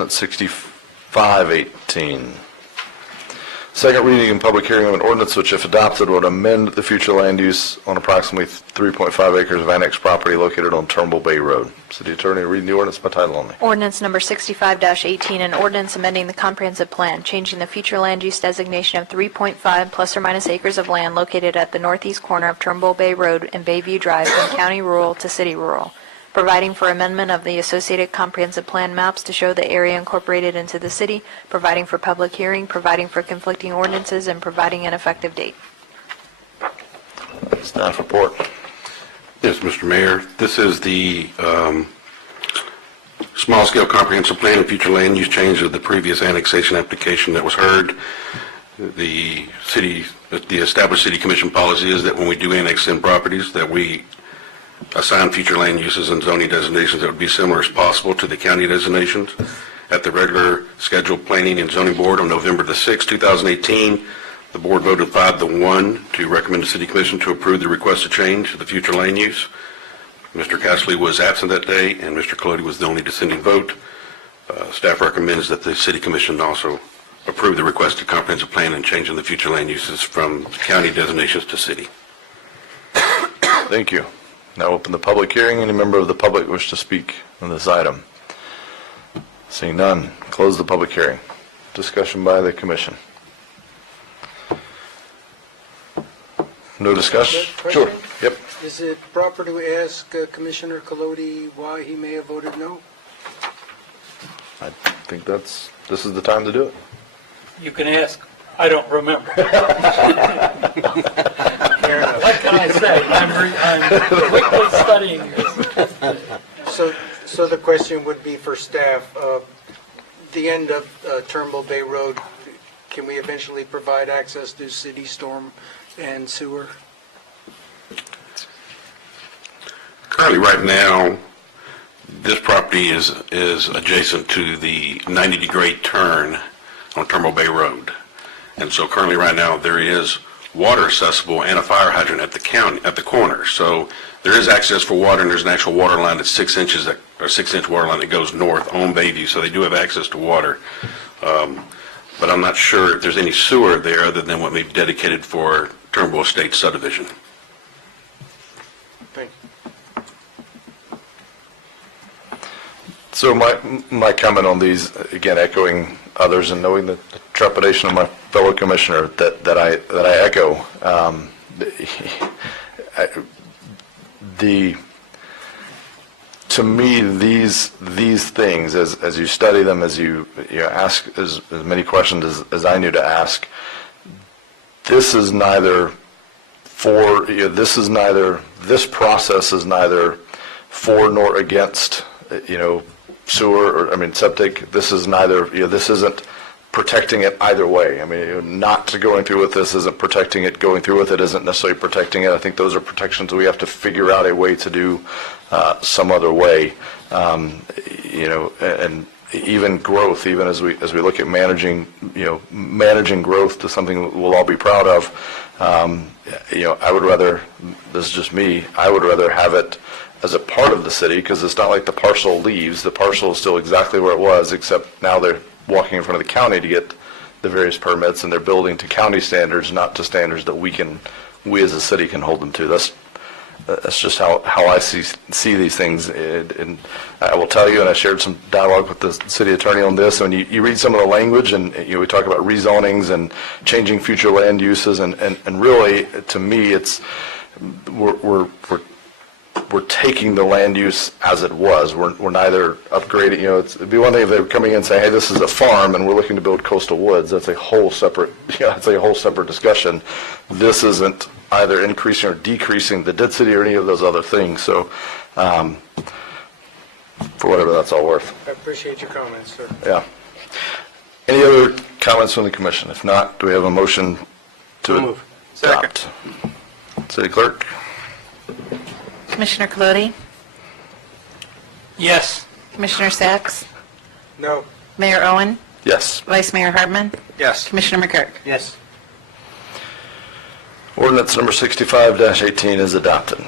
Ordinance 6518. Second reading and public hearing of an ordinance which, if adopted, would amend the future land use on approximately 3.5 acres of annexed property located on Turnbull Bay Road. City Attorney, reading the ordinance by title only. Ordinance number 65-18, an ordinance amending the comprehensive plan, changing the future land use designation of 3.5 plus or minus acres of land located at the northeast corner of Turnbull Bay Road and Bayview Drive from county rural to city rural, providing for amendment of the associated comprehensive plan maps to show the area incorporated into the city, providing for public hearing, providing for conflicting ordinances, and providing an effective date. Staff report. Yes, Mr. Mayor. This is the small-scale comprehensive plan and future land use change of the previous annexation application that was heard. The established city commission policy is that when we do annex in properties, that we assign future land uses and zoning designations that would be similar as possible to the county designations. At the regular scheduled planning and zoning board on November the 6th, 2018, the board voted 5-1 to recommend the city commission to approve the requested change of the future land use. Mr. Castley was absent that day, and Mr. Colodi was the only dissenting vote. Staff recommends that the city commission also approve the requested comprehensive plan and changing the future land uses from county designations to city. Thank you. Now open the public hearing. Any member of the public wish to speak on this item? Seeing none, close the public hearing. Discussion by the commission. No discussion? Sure. Yep. Is it proper to ask Commissioner Colodi why he may have voted no? I think this is the time to do it. You can ask. I don't remember. What can I say? I'm quickly studying this. So the question would be for staff, the end of Turnbull Bay Road, can we eventually provide access to city storm and sewer? Currently, right now, this property is adjacent to the 90-degree turn on Turnbull Bay Road. And so currently right now there is water accessible and a fire hydrant at the corner. So there is access for water, and there's an actual water line that's 6 inches, or 6-inch water line that goes north on Bayview. So they do have access to water. But I'm not sure if there's any sewer there other than what may be dedicated for Turnbull Estate subdivision. Thank you. So my comment on these, again, echoing others and knowing the trepidation of my fellow commissioner that I echo. To me, these things, as you study them, as you ask as many questions as I knew to ask, this process is neither for nor against, sewer or septic. This is neither. This isn't protecting it either way. Not going through with this isn't protecting it. Going through with it isn't necessarily protecting it. I think those are protections we have to figure out a way to do some other way. And even growth, even as we look at managing growth to something we'll all be proud of. I would rather. This is just me. I would rather have it as a part of the city, because it's not like the parcel leaves. The parcel is still exactly where it was, except now they're walking in front of the county to get the various permits, and they're building to county standards, not to standards that we as a city can hold them to. That's just how I see these things. And I will tell you, and I shared some dialogue with the city attorney on this, when you read some of the language, and we talk about rezonings and changing future land uses, and really, to me, it's we're taking the land use as it was. We're neither upgrading. It'd be one thing if they were coming in and saying, "Hey, this is a farm, and we're looking to build coastal woods." That's a whole separate. That's a whole separate discussion. This isn't either increasing or decreasing the density or any of those other things. So, for whatever that's all worth. I appreciate your comments, sir. Yeah. Any other comments from the commission? If not, do we have a motion to move. adopt? City Clerk. Commissioner Colodi? Yes. Commissioner Sacks? No. Mayor Owen? Yes. Vice Mayor Hartman? Yes. Commissioner McKirk? Yes. Ordinance number 65-18 is adopted.